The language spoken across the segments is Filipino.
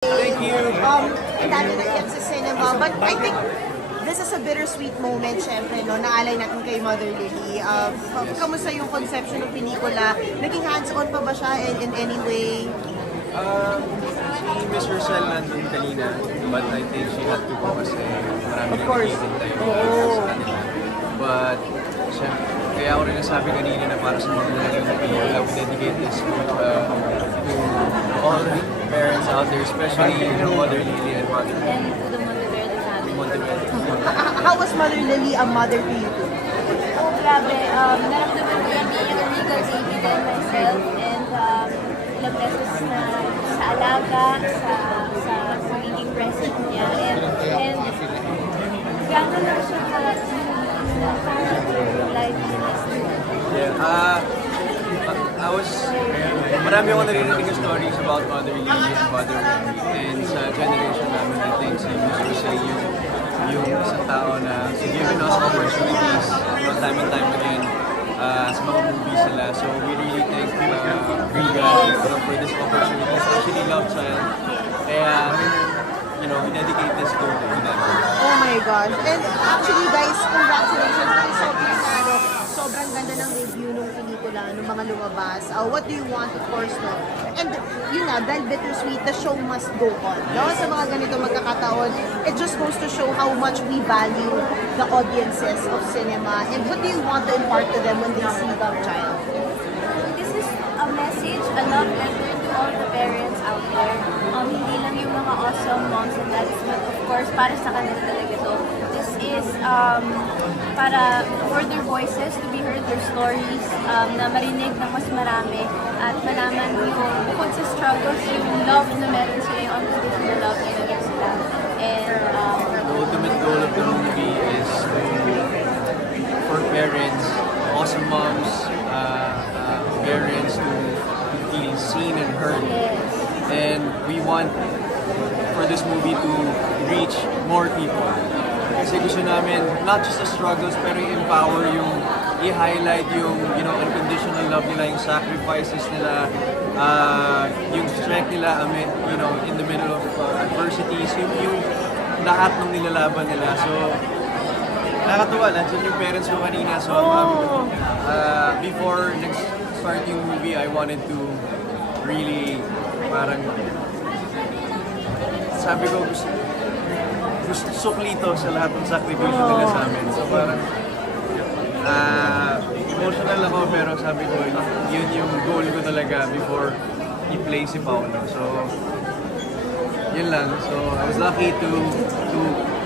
Thank you. Ang dami na yan sa cinema. But I think this is a bittersweet moment, syempre, no? Naalay natin kay Mother Lily. Kamusta yung conception ng pelikula? Naging hands-on pa ba siya in any way? Si Miss Rosel nandun kanina, but I think she had to go kasi marami Of course. sa kanila. But, syempre, kaya ako rin nasabi kanina na para sa mga nalalang na pelikula, we dedicate this to all the parents out there, especially Mother Lily and Mother And to the Monteverde family. Monteverde. How was Mother Lily a mother to you? Oh, grabe. Naramdaman ko yan being a legal baby then myself. And ilang beses na sa alaga, sa magiging present niya. And gano'n lang siya liveliness. Yeah, marami akong naririnig ng stories about Mother Lily and Mother Remy. And sa generation namin, I think si Miss Rosel yung isang tao na given us opportunities time and time again sa mga movies nila. So we really thank Regal for this opportunity, especially Love Child. Kaya, we dedicate this to them. Oh my gosh. And actually, guys, congratulations. Dahil sobrang ganda ng review ng pelikula, ng mga lumabas. What do you want, of course, no? And yun na, dahil bittersweet, the show must go on. No? Sa mga ganito magkakataon, it just goes to show how much we value the audiences of cinema. And what do you want to impart to them when they see Love Child? This is a message, a love letter to all the parents out there. Hindi lang yung mga awesome moms and dads, but of course, para sa kanila talaga to. This is para for their voices to be heard, their stories, na marinig ng mas marami at malaman yung bukod sa struggles, yung love na meron sila, yung unconditional love na meron sila. And The ultimate goal of the movie is for parents, awesome moms, parents to feel seen and heard. And we want for this movie to reach more people. Kasi gusto namin, not just the struggles, pero i-empower yung, i-highlight yung, unconditional love nila, yung sacrifices nila, yung strength nila, in the middle of adversities, yung lahat ng nilalaban nila. So, nakakatuwa, nandiyan yung parents ko kanina. So, before nag-start yung movie, I wanted to really, parang, sabi ko, gusto suklito sa lahat ng sakripisyo nila sa amin. So parang emotional ako, pero sabi ko, yun yung goal ko talaga before i-play si Paolo. So yun lang. So I was lucky to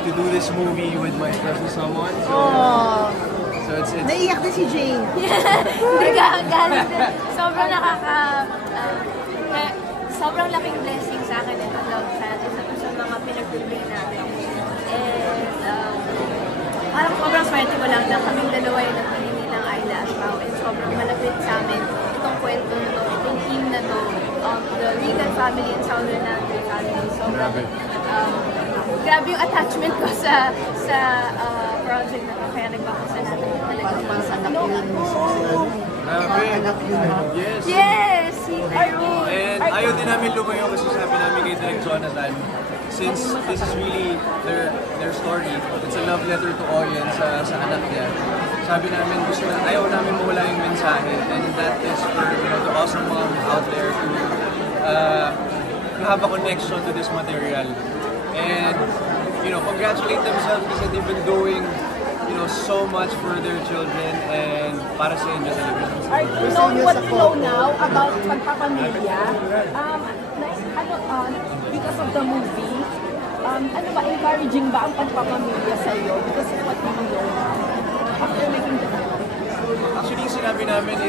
do this movie with my special someone. So it's Naiyak din si Jane. hindi ka galing din. Sobrang laking blessing sa akin ito, Love Child. Isa pa sa mga pinag-review natin. And parang sobrang swerte ko lang na kaming dalawa yung nagpili ng Ayla Asmao. And sobrang malapit sa amin itong kwento na to, itong team na to, the Regal family and Southern Landry family. So, grabe yung attachment ko sa project na to. Kaya nagpapasalamat ko talaga sa Yes! Yes! And ayaw din namin lumayo kasi sabi namin kay Direk Jonathan, since this is really their story, it's a love letter to audience sa anak niya. Sabi namin, ayaw namin mawala yung mensahe, and that is for the awesome mom out there to have a connection to this material. And congratulate themselves kasi they've been doing so much for their children and para sa inyo talaga. You know what you know now about pagpapamilya? Because of the movie, encouraging ba ang pagpapamilya sa iyo? Because of what you know after making the movie? Actually, sinabi namin,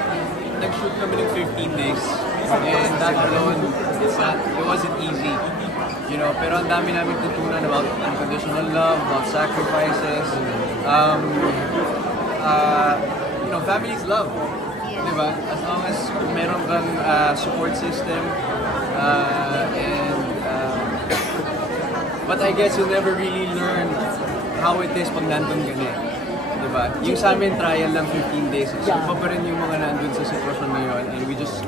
nag-shoot kami ng 15 days. And that alone, it wasn't easy. Pero ang dami namin tutunan about unconditional love, about sacrifices. Families love. Diba? As long as meron kang support system. But I guess you'll never really learn how it is pag nandun ka na. Diba? Yung sa amin, trial lang 15 days. So, pa rin yung mga nandun sa sitwasyon na yun. And we just,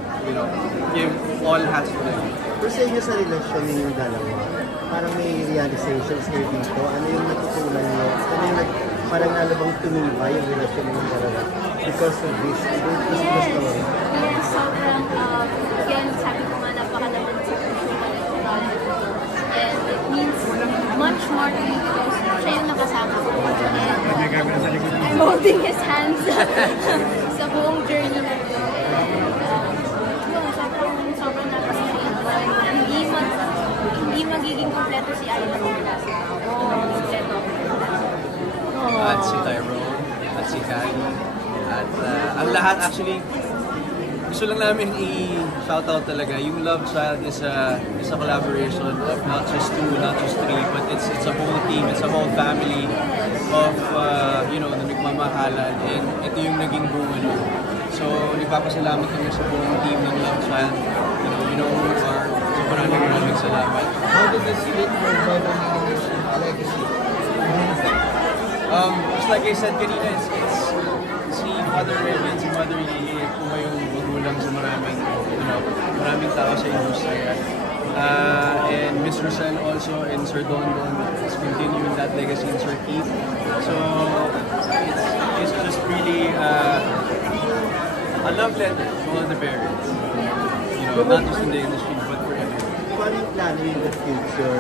give all hats to them. Pero sa inyo sa relasyon ninyong dalawa, parang may realizations kayo dito. Ano yung natutunan niyo? Ano yung parang nalabang tumibay yung relasyon ninyong dalawa because of this story? Yes, sobrang, yan, sabi ko nga, napakalaman sa puso ko na project. And it means much more to me because siya yung nakasama ko. And I'm holding his hands sa buong journey na ito. And yun, sobrang napaka-enjoy. Hindi magiging kompleto si Ayla kung wala si kompleto. At si Tyrone, at si Kylie, at ang lahat actually, gusto lang namin i-shoutout talaga. Yung Love Child is a collaboration of not just two, not just three, but it's a whole team, it's a whole family of, na nagmamahalan. And ito yung naging bunga nun. So, nagpapasalamat kami sa buong team ng Love Child. You know who we are. So, maraming salamat. How did this fit your brother legacy? Just like I said kanina, it's si Father Remy and si Mother Lily kung yung magulang sa maraming tao sa industriya. And Miss Rosen also and Sir Don is continuing that legacy in Sir Keith. So it's just really a love letter to all the parents. Not just in the industry but for everyone. Paano yung plano in the future?